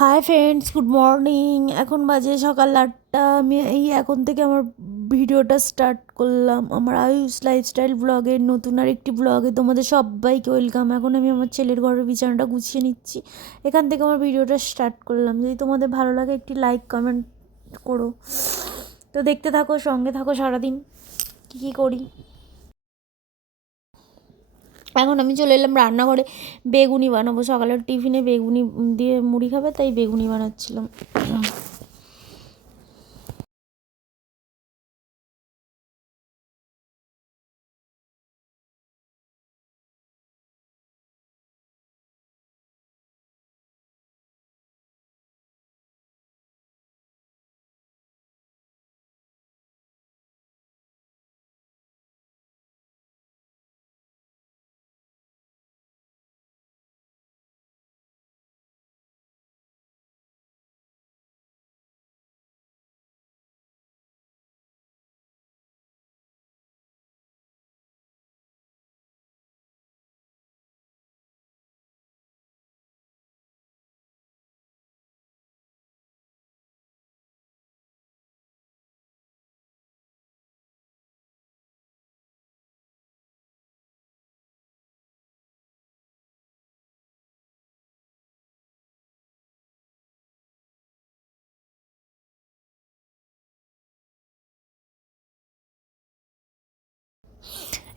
Hi friends, good morning. এখন বাজে সকাল 8টা। আমি এখন থেকে আমার ভিডিওটা স্টার্ট করলাম। আমার আয়ুষ লাইফস্টাইল ব্লগের নতুন আর একটি ব্লগে তোমাদের সবাইকে ওয়েলকাম। এখন আমি আমার ছেলের ঘরের বিছানাটা গুছিয়ে নিচ্ছি। এখান থেকে আমার ভিডিওটা স্টার্ট করলাম। যদি তোমাদের ভালো লাগে একটি লাইক কমেন্ট করো। তো দেখতে থাকো, সঙ্গে থাকো সারাদিন কী কী করি। এখন আমি চলে এলাম রান্নাঘরে। বেগুনি বানাবো, সকালের টিফিনে বেগুনি দিয়ে মুড়ি খাবে, তাই বেগুনি বানাচ্ছিলাম।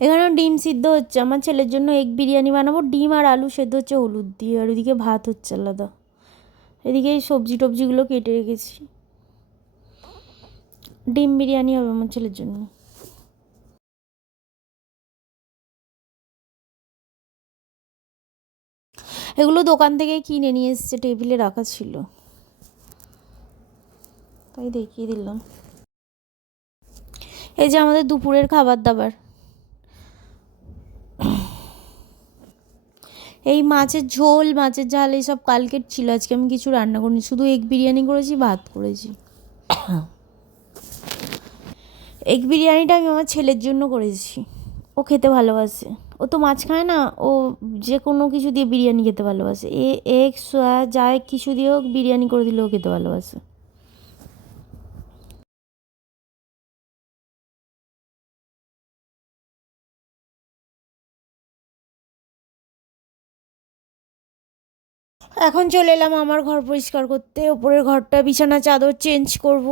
এখানে ডিম সিদ্ধ হচ্ছে, আমার ছেলের জন্য এগ বিরিয়ানি বানাবো। ডিম আর আলু সেদ্ধ হচ্ছে হলুদ দিয়ে, আর ওদিকে ভাত হচ্ছে আলাদা। এদিকে এই সবজি টবজিগুলো কেটে রেখেছি। ডিম বিরিয়ানি হবে আমার ছেলের জন্য। এগুলো দোকান থেকে কিনে নিয়ে এসছে, টেবিলে রাখা ছিল, তাই দেখিয়ে দিলাম। এই যে আমাদের দুপুরের খাবার দাবার। এই মাছের ঝোল, মাছের ঝাল এইসব কালকের ছিল, আজকে আমি কিছু রান্না করিনি, শুধু এগ বিরিয়ানি করেছি, ভাত করেছি। এগ বিরিয়ানিটা আমি আমার ছেলের জন্য করেছি, ও খেতে ভালোবাসে। ও তো মাছ খায় না, ও যে কোনো কিছু দিয়ে বিরিয়ানি খেতে ভালোবাসে। এগ সয়া যা কিছু দিয়েও বিরিয়ানি করে দিলেও খেতে ভালোবাসে। এখন চলে এলাম আমার ঘর পরিষ্কার করতে। ওপরের ঘরটা বিছানা চাদর চেঞ্জ করব।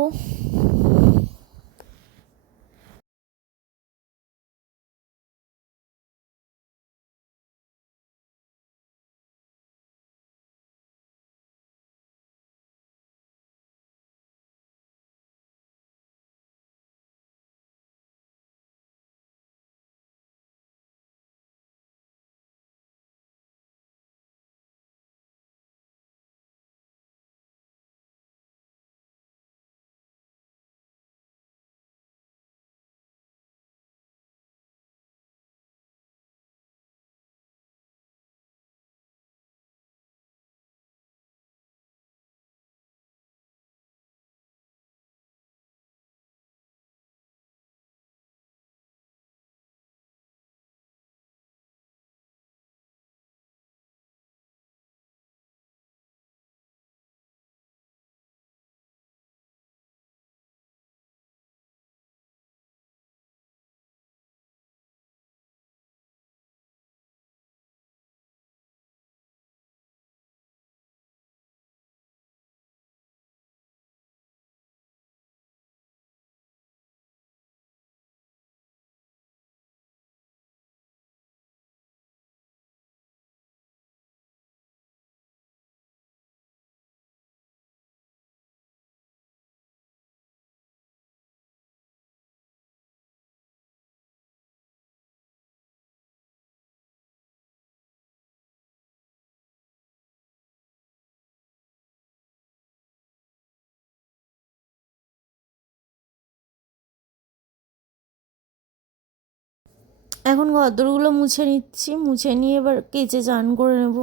এখন ঘরদোরগুলো মুছে নিচ্ছি, মুছে নিয়ে এবার কেচে চান করে নেব।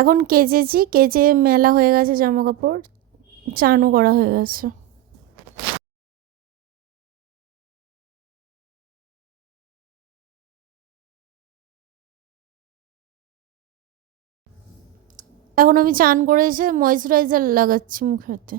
এখন কেচেছি, কেচে মেলা হয়ে গেছে জামা কাপড়, চানও করা হয়ে গেছে। এখন আমি চান করে এসে ময়েশ্চারাইজার লাগাচ্ছি মুখেতে।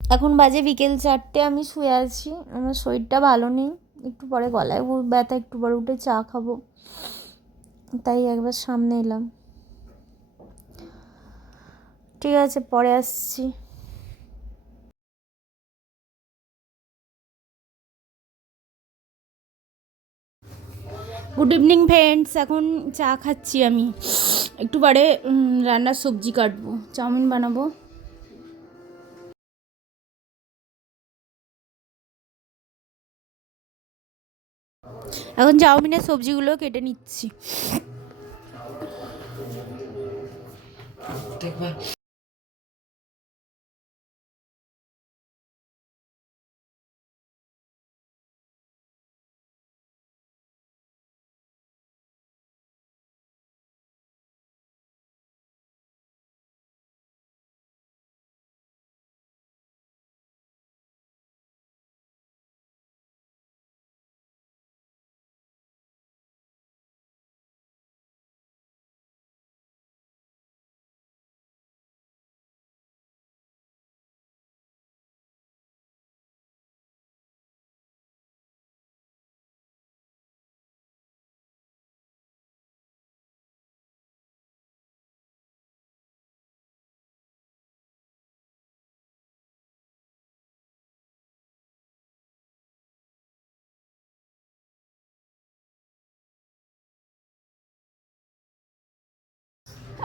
এখন বাজে বিকেল 4টে, আমি শুয়ে আছি, আমার শরীরটা ভালো নেই, একটু পরে গলায় ব্যথা, একটু পরে উঠে চা খাবো, তাই একবার সামনে এলাম। ঠিক আছে, পরে আসছি। গুড ইভিনিং ফ্রেন্ডস, এখন চা খাচ্ছি আমি, একটু পরে রান্নার সবজি কাটবো, চাউমিন বানাবো। এখন চাউমিনের সবজিগুলো কেটে নিচ্ছি।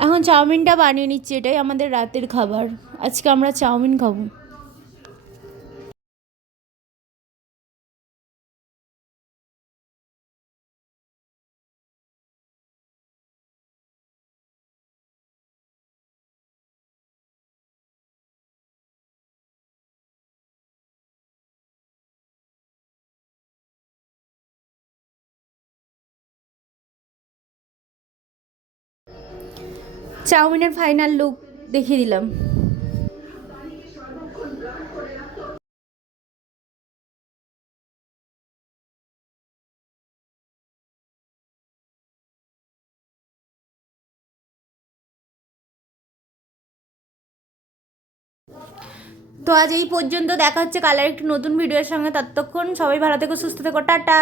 এখন চাউমিনটা বানিয়ে নিচ্ছি, এটাই আমাদের রাতের খাবার, আজকে আমরা চাউমিন খাবো। চাউমিনের ফাইনাল লুক দেখিয়ে দিলাম। তো আজ এই পর্যন্ত, দেখা হচ্ছে কালার একটি নতুন ভিডিওর সঙ্গে, ততক্ষণ সবাই ভালো থেকো, সুস্থ থেকো, টাটা।